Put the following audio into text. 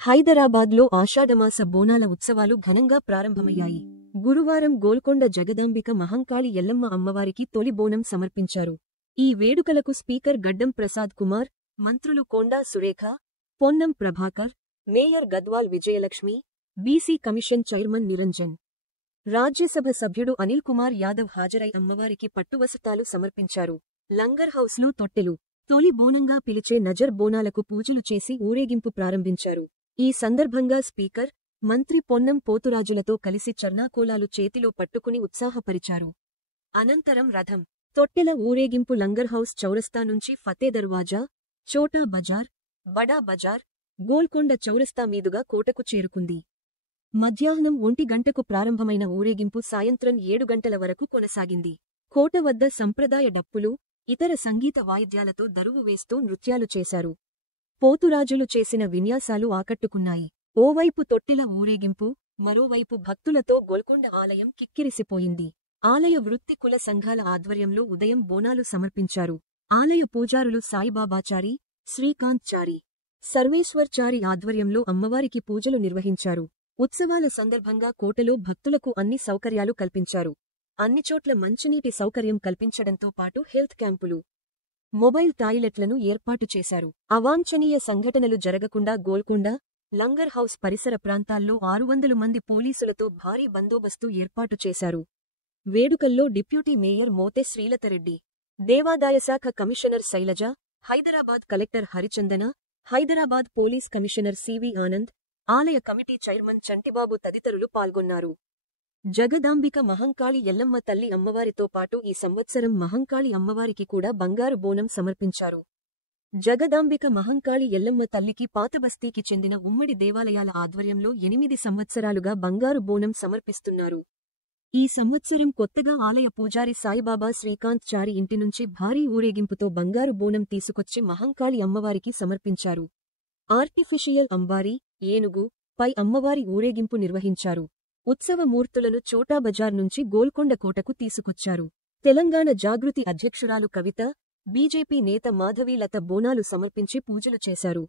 హైదరాబాద్లో ఆషాఢమాస బోనాల ఉత్సవాలు ఘనంగా ప్రారంభమయ్యాయి. గురువారం గోల్కొండ జగదాంబిక మహంకాళి ఎల్లమ్మ అమ్మవారికి తొలి బోనం సమర్పించారు. ఈ వేడుకలకు స్పీకర్ గడ్డం ప్రసాద్ కుమార్, మంత్రులు Konda Surekha, Ponnam Prabhakar, mayor Gadwal Vijayalakshmi, BC commission chairman Niranjan, Rajya Sabha సభ్యుడు అనిల్ కుమార్ యాదవ్ హాజరై అమ్మవారికి పట్టువస్త్రాలు సమర్పించారు. లంగర్ హౌస్లు, తొట్టెలు, తొలి బోనంగా పిలిచే నజర్ బోనాలకు పూజలు చేసి ఊరేగింపు ప్రారంభించారు. ఈ సందర్భంగా స్పీకర్, మంత్రి పొన్నం పోతురాజులతో కలిసి చర్నాకోలాలు చేతిలో పట్టుకుని ఉత్సాహపరిచారు. అనంతరం రథం, తొట్టెల ఊరేగింపు లంగర్ హౌస్ చౌరస్తా నుంచి ఫతే దర్వాజా, చోటా బజార్, బడా బజార్, గోల్కొండ చౌరస్తా మీదుగా కోటకు చేరుకుంది. మధ్యాహ్నం 1 గంటకు ప్రారంభమైన ఊరేగింపు సాయంత్రం 7 గంటల వరకు కొనసాగింది. కోట వద్ద సంప్రదాయ డప్పులు, ఇతర సంగీత వాయిద్యాలతో దరువు వేస్తూ నృత్యాలు చేశారు. పోతురాజులు చేసిన విన్యాసాలు ఆకట్టుకున్నాయి. ఓవైపు తొట్టెల ఊరేగింపు, మరోవైపు భక్తులతో గోల్కొండ ఆలయం కిక్కిరిసిపోయింది. ఆలయ వృత్తి కుల సంఘాల ఆధ్వర్యంలో ఉదయం బోనాలు సమర్పించారు. ఆలయ పూజారులు సాయిబాబాచారి, శ్రీకాంత్ చారి, సర్వేశ్వర్ చారి ఆధ్వర్యంలో అమ్మవారికి పూజలు నిర్వహించారు. ఉత్సవాల సందర్భంగా కోటలో భక్తులకు అన్ని సౌకర్యాలు కల్పించారు. అన్ని చోట్ల మంచినీటి సౌకర్యం కల్పించడంతో పాటు హెల్త్ క్యాంపులు, మొబైల్ టాయిలెట్లను ఏర్పాటు చేశారు. అవాంఛనీయ సంఘటనలు జరగకుండా గోల్కొండ, లంగర్ హౌస్ పరిసర ప్రాంతాల్లో 600 మంది పోలీసులతో భారీ బందోబస్తు ఏర్పాటు చేశారు. వేడుకల్లో డిప్యూటీ మేయర్ మోతే శ్రీలతరెడ్డి, దేవాదాయ శాఖ commissioner Shailaja, Hyderabad collector Harichandana, Hyderabad police commissioner CV Anand, ఆలయ కమిటీ చైర్మన్ చంటిబాబు తదితరులు పాల్గొన్నారు. జగదాంబిక మహంకాళి ఎల్లమ్మ తల్లి అమ్మవారితో పాటు ఈ సంవత్సరం మహంకాళి అమ్మవారికి కూడా బంగారు బోనం సమర్పించారు. జగదాంబిక మహంకాళి ఎల్లమ్మ తల్లికి పాతబస్తీకి చెందిన ఉమ్మడి దేవాలయాల ఆధ్వర్యంలో 8 సంవత్సరాలుగా బంగారు బోనం సమర్పిస్తున్నారు. ఈ సంవత్సరం కొత్తగా ఆలయ పూజారి సాయిబాబా శ్రీకాంత్ చారి ఇంటి నుంచి భారీ ఊరేగింపుతో బంగారు బోనం తీసుకొచ్చి మహంకాళి అమ్మవారికి సమర్పించారు. ఆర్టిఫిషియల్ అంబారీ, ఏనుగు, పై అమ్మవారి ఊరేగింపు నిర్వహించారు. ఉత్సవ మూర్తులను చోటా బజార్ నుంచి గోల్కొండ కోటకు తీసుకొచ్చారు. తెలంగాణ జాగృతి అధ్యక్షురాలు కవిత, బీజేపీ నేత మాధవీలత బోనాలు సమర్పించి పూజలు చేశారు.